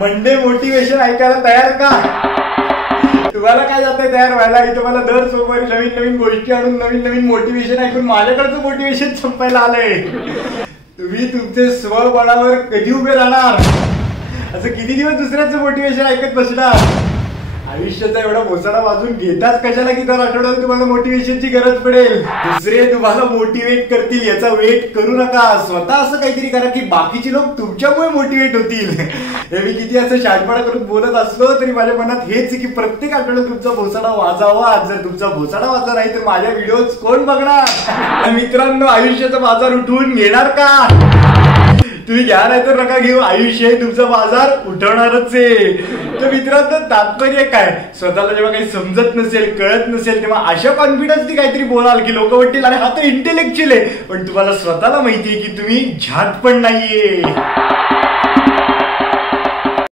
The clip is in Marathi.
मंडे मोटिवेशन ऐकायला तयार का? तुम्हाला काय जातंय तयार व्हायला? इथं मला दर सोमवारी नवीन नवीन गोष्टी आणून नवीन नवीन मोटिवेशन ऐकून माझ्याकडचं मोटिवेशन संपायला आलंय. तुम्ही तुमचे स्वबळावर कधी उभे राहणार? असं किती दिवस दुसऱ्याचं मोटिवेशन ऐकत बसणार? आयुष्याचा एवढा मोसाडा वाजून घेताच कशाला की दर आठवड्यात तुम्हाला मोटिवेशनची गरज पडेल. दुसरे तुम्हाला मोटिवेट करतील याचा वेट करू नका. स्वतः असं काहीतरी करा की बाकीचे लोक तुमच्यामुळे मोटिवेट होतील. हे मी किती असं शानपणा करून बोलत असलो तरी माझ्या मनात हेच की प्रत्येक आठवड्यात तुमचा भोसाडा वाजावा. जर तुमचा भोसाडा वाजला नाही तर माझ्या व्हिडिओज कोण बघणार? मित्रांनो, आयुष्याचा बाजार उठवून घेणार का? तुम्ही घ्या नाही तर नका घेऊ. आयुष्य हे तुमचा बाजार उठवणारच आहे. तर मित्रांनो, तात्पर्य काय? स्वतःला जेव्हा काही समजत नसेल, कळत नसेल, तेव्हा अशा कॉन्फिडन्सनी काहीतरी बोलाल की लोक म्हणतील अरे हा तर इंटेलेक्च्युअल आहे. पण तुम्हाला स्वतःला माहितीये की तुम्ही झाट पण नाहीये.